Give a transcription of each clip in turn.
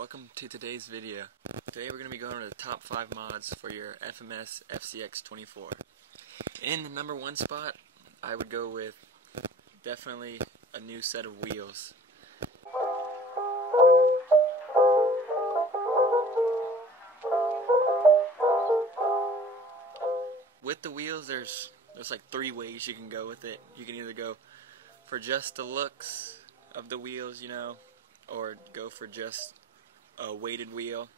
Welcome to today's video. Today we're going to be going over the top 5 mods for your FMS Fcx24. In the number 1 spot, I would go with definitely a new set of wheels. With the wheels, there's like 3 ways you can go with it. You can either go for just the looks of the wheels, or go for just a weighted wheel,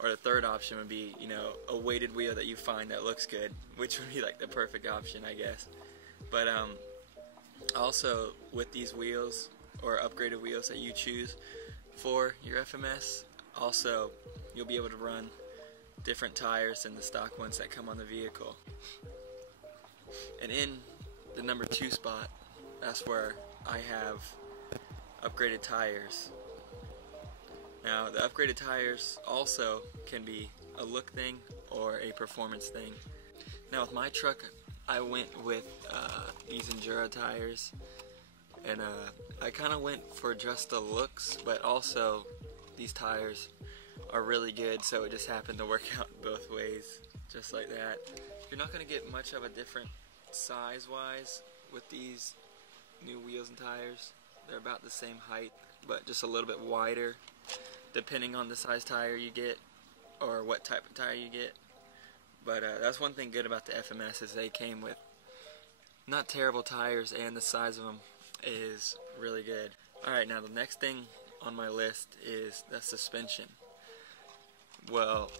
or the third option would be, a weighted wheel that you find that looks good, which would be like the perfect option, I guess. But also with these wheels or upgraded wheels that you choose for your FMS, also you'll be able to run different tires than the stock ones that come on the vehicle. And in the number 2 spot, that's where I have upgraded tires. Now, the upgraded tires also can be a look thing or a performance thing. Now, with my truck, I went with these Enduro tires, and I kind of went for just the looks, but also these tires are really good, so it just happened to work out both ways, just like that. You're not going to get much of a different size-wise with these new wheels and tires. They're about the same height, but just a little bit wider, depending on the size tire you get or what type of tire you get. But that's one thing good about the FMS is they came with not terrible tires, and the size of them is really good. Alright, now the next thing on my list is the suspension. Well,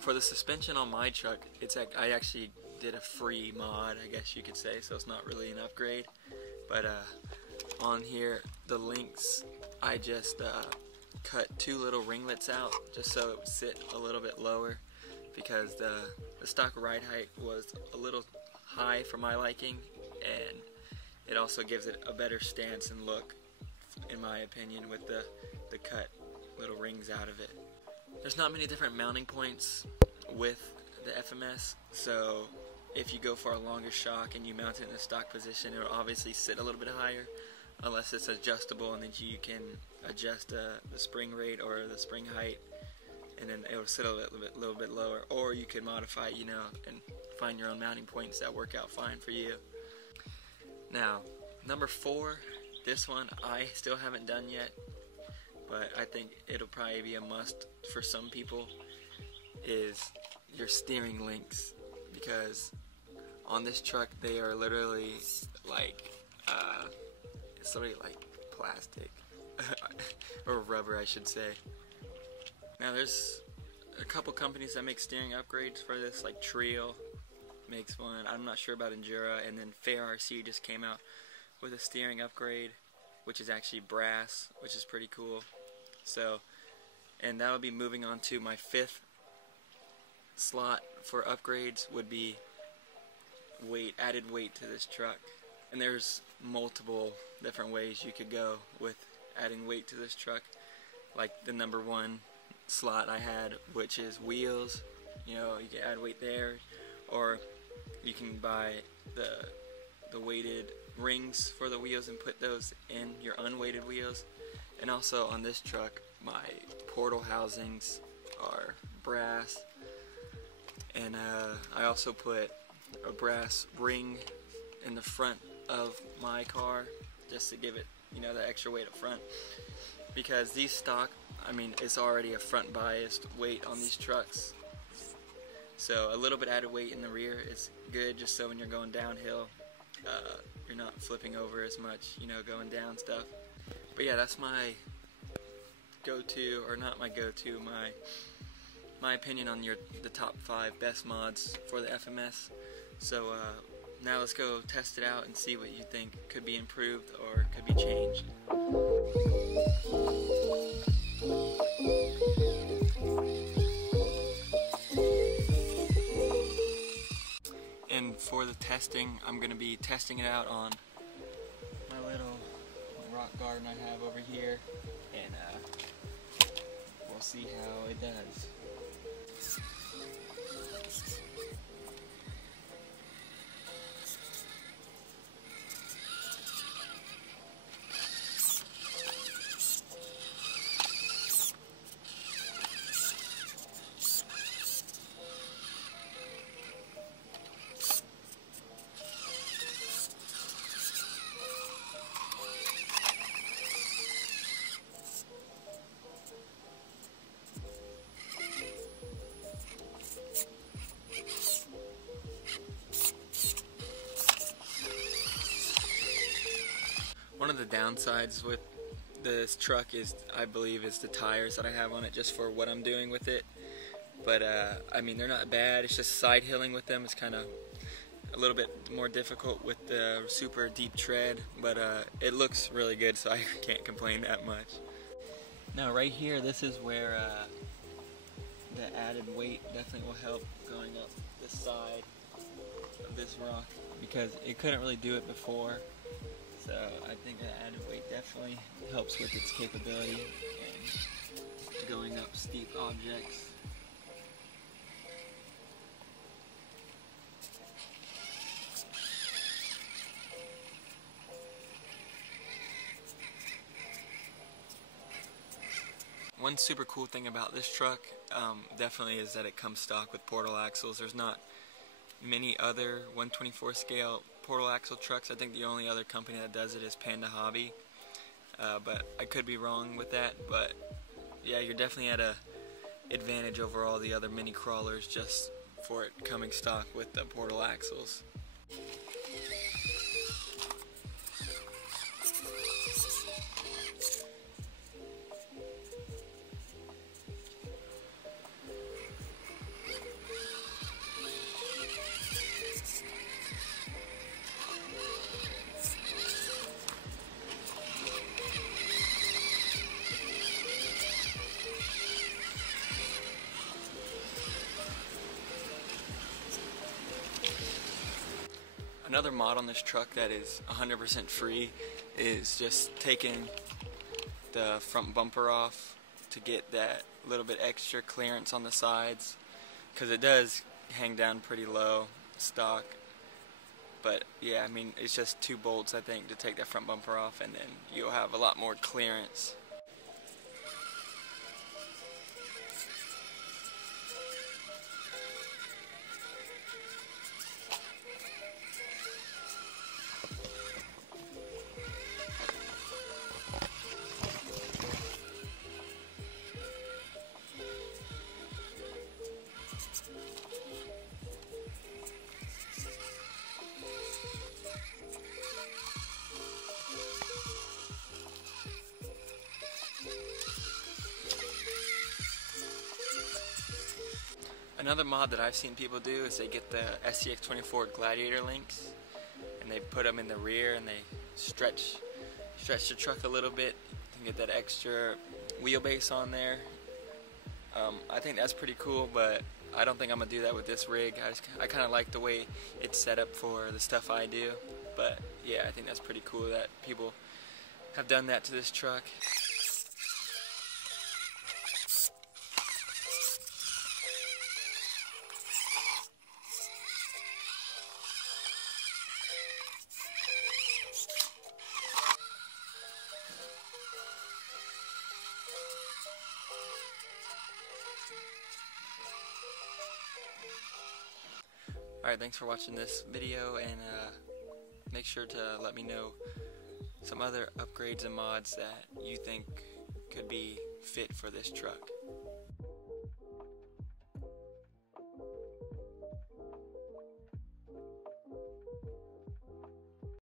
for the suspension on my truck, I actually did a free mod, I guess you could say, so it's not really an upgrade. But on here, the links, I just cut 2 little ringlets out just so it would sit a little bit lower, because the stock ride height was a little high for my liking, and it also gives it a better stance and look, in my opinion, with the cut little rings out of it. There's not many different mounting points with the FMS, so if you go for a longer shock and you mount it in the stock position, it'll obviously sit a little bit higher, unless it's adjustable, and then you can adjust the spring rate or the spring height, and then it'll sit a little bit lower. Or you can modify it, and find your own mounting points that work out fine for you. Now, number 4, this one I still haven't done yet, but I think it'll probably be a must for some people, is your steering links, because on this truck they are literally like it's literally like plastic or rubber, I should say. Now, there's a couple companies that make steering upgrades for this, like Trio makes one. I'm not sure about Enduro, and then FCx24 just came out with a steering upgrade, which is actually brass, which is pretty cool. So, and that'll be moving on to my 5th slot for upgrades, would be added weight to this truck. And there's multiple different ways you could go with adding weight to this truck, like the number 1 slot I had, which is wheels. You can add weight there, or you can buy the weighted rings for the wheels and put those in your unweighted wheels. And also on this truck, my portal housings are brass, and I also put a brass ring in the front of my car just to give it, the extra weight up front, because these stock, it's already a front biased weight on these trucks, so a little bit added weight in the rear is good, just so when you're going downhill, you're not flipping over as much, going down stuff. But yeah, that's my go-to, or not my go-to, my opinion on the top 5 best mods for the FMS. So now let's go test it out and see what you think could be improved or could be changed. And for the testing, I'm going to be testing it out on my little rock garden I have over here, and we'll see how it does. the downsides with this truck is, I believe, is the tires that I have on it just for what I'm doing with it. But I mean, they're not bad. It's just side hilling with them is kind of a little bit more difficult with the super deep tread, but it looks really good, so I can't complain that much. Now right here, this is where the added weight definitely will help going up the side of this rock, because it couldn't really do it before. So I think the added weight definitely helps with its capability and going up steep objects. One super cool thing about this truck definitely is that it comes stock with portal axles. There's not many other 124 scale portal axle trucks. I think the only other company that does it is Panda Hobby, but I could be wrong with that. But yeah, you're definitely at a advantage over all the other mini crawlers just for it coming stock with the portal axles. Another mod on this truck that is 100% free is just taking the front bumper off to get that little bit extra clearance on the sides, because it does hang down pretty low stock. But yeah, I mean, it's just 2 bolts, I think, to take that front bumper off, and then you'll have a lot more clearance. Another mod that I've seen people do is they get the Fcx24 Gladiator links and they put them in the rear and they stretch the truck a little bit and get that extra wheelbase on there. I think that's pretty cool, but I don't think I'm gonna do that with this rig. I kind of like the way it's set up for the stuff I do. But yeah, I think that's pretty cool that people have done that to this truck. Alright, thanks for watching this video, and make sure to let me know some other upgrades and mods that you think could be fit for this truck.